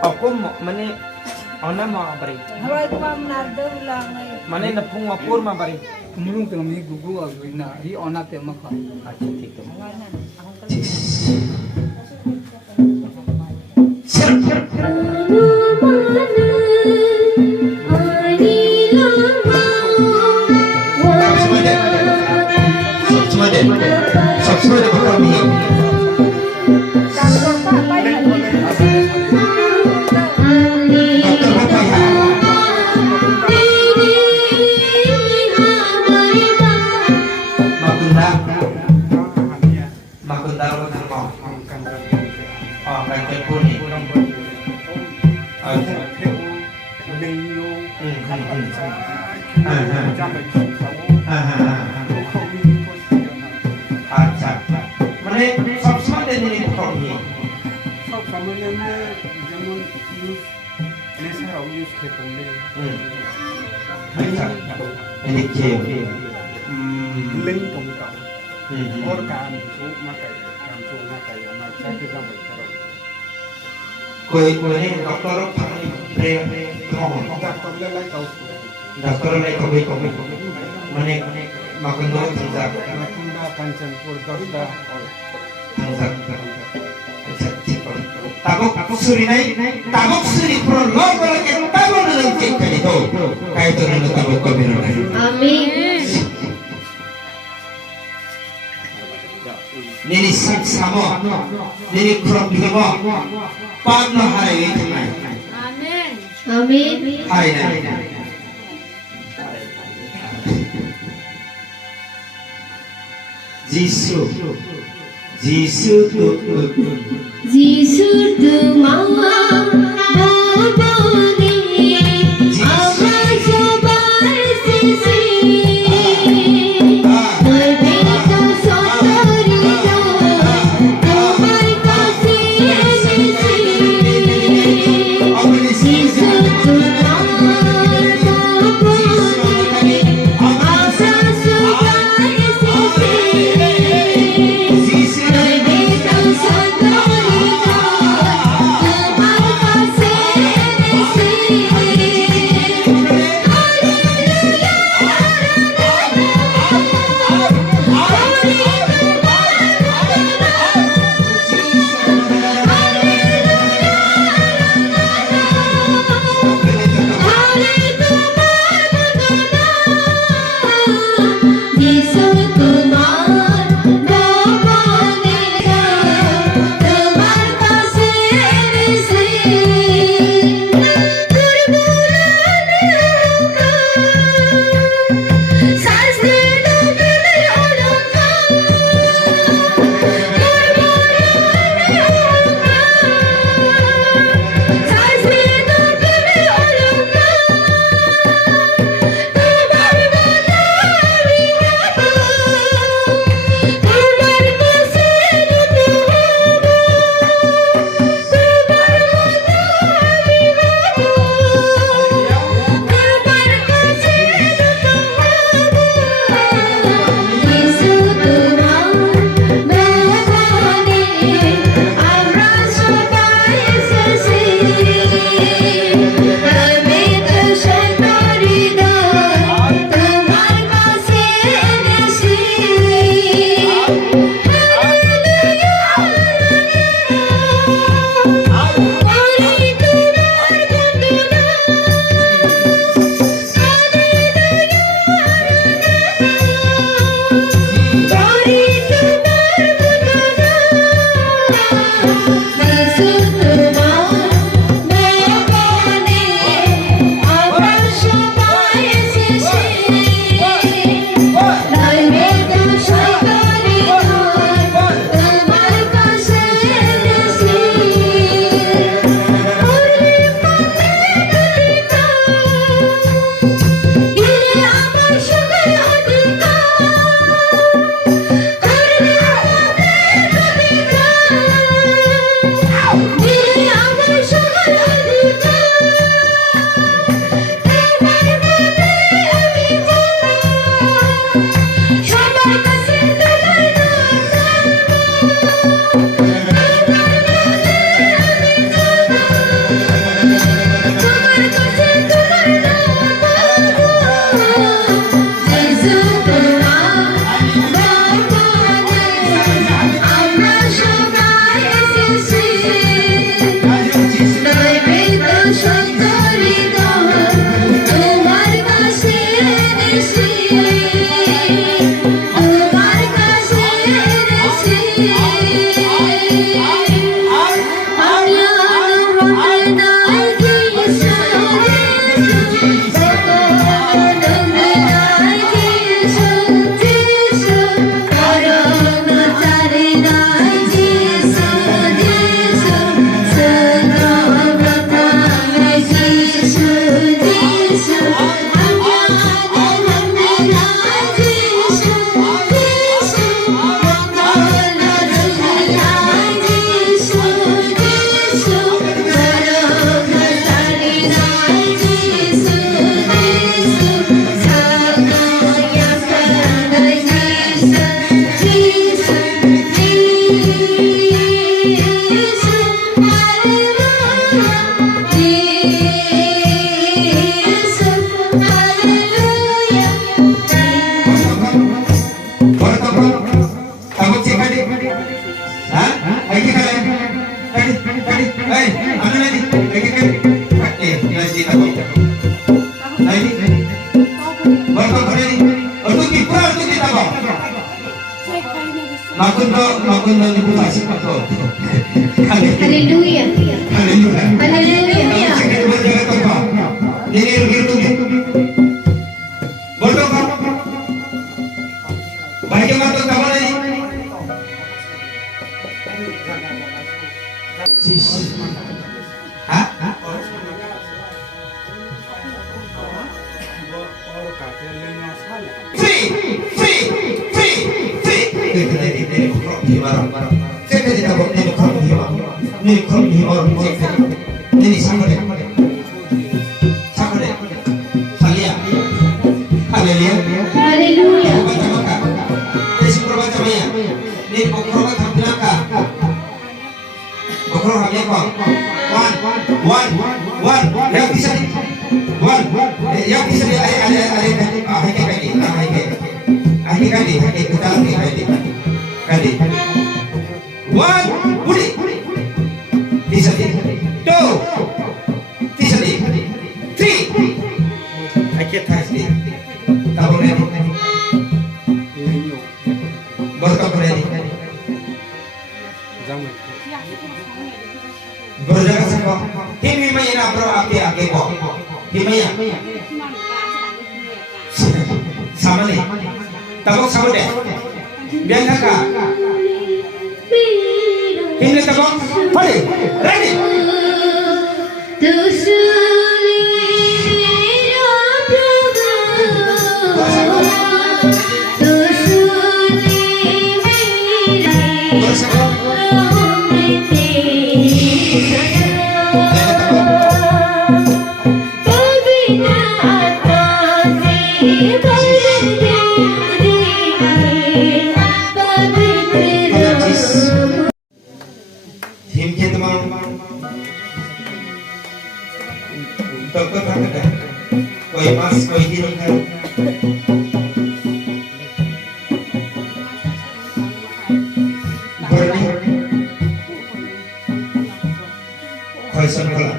Aku mana ona mau beri. Hawai kuma menardo ulang. Mana nepung apur mau beri. Mulung tengah ni gugu agina hi ona tema kha. Aja tik tu. Semua deh bakal ni. Kue ni doktor pre doktor ni kopi mana makan dua tidak Kanchan pur doktor tabuk suri nai tabuk suri pro logo lagi tabuk dalam cek itu kait dengan tabuk kopi nai. Amin. Nini sama nini crop juga Pagno hari itu nai. Amin. Amin. Hari nai. Jisu tu mawa baba ni ama sabar sisi berbeda saudari tumai kasih sisi Jisu tu mawa baba ni ama sabar sisi kita ko. Ay di. Bakit ko rin? Untuk kita ko. Makundo ni bukas ko. Hallelujah. Hallelujah. Hallelujah. Second berjaga ko pa. Ini gitu. Bodoh ka. Baik mato kabar ni. Sis. Ha? Free. Saya kerja dapat ni kalau ni sama deh. Salia. Haleluya. Hallelujah. Ini semua macam ni. Ni pokok macam belaka. Pokok hamil kau. One. Yang bisa di. One. Yang bisa di. Ada kadi. One. Budi. Bisa di. Two. Bisa di. Three. Akhir tadi. Tahu ni. Berkau berani. Berjaga sama. Himi maya na bro api ko. Himaya. Sama ni. Tahu sama deh. Biar kakak. Ini tahu. Boleh. Ready. Koy mas koy hirong ka. Berni. Koy san kala.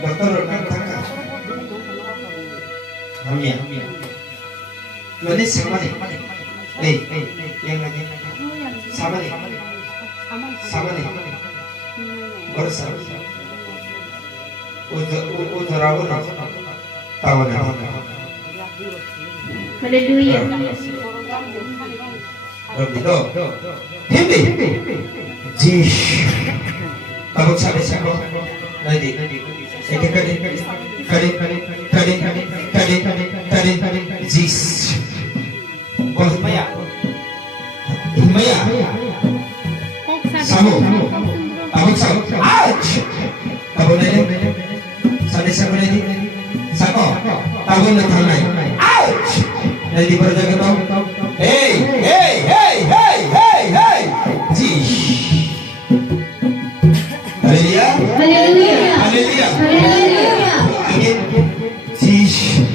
Doktor kan taka. Hamia. Mane sama ni. Yang lagi. Sama ni. Bersa. Udarawan tahu dah. Hallelujah. Begitu. Hindi. Jish. Tahu sabi. Nanti. Kadi. Jish. Kau Himaya. Samu. Tahu. Ach. Tahu ni. Sana ni. Sako. Tahu ni tanai. Ouch. Nanti berjaga tahu. Hey. Jish. Hallelujah. Jish.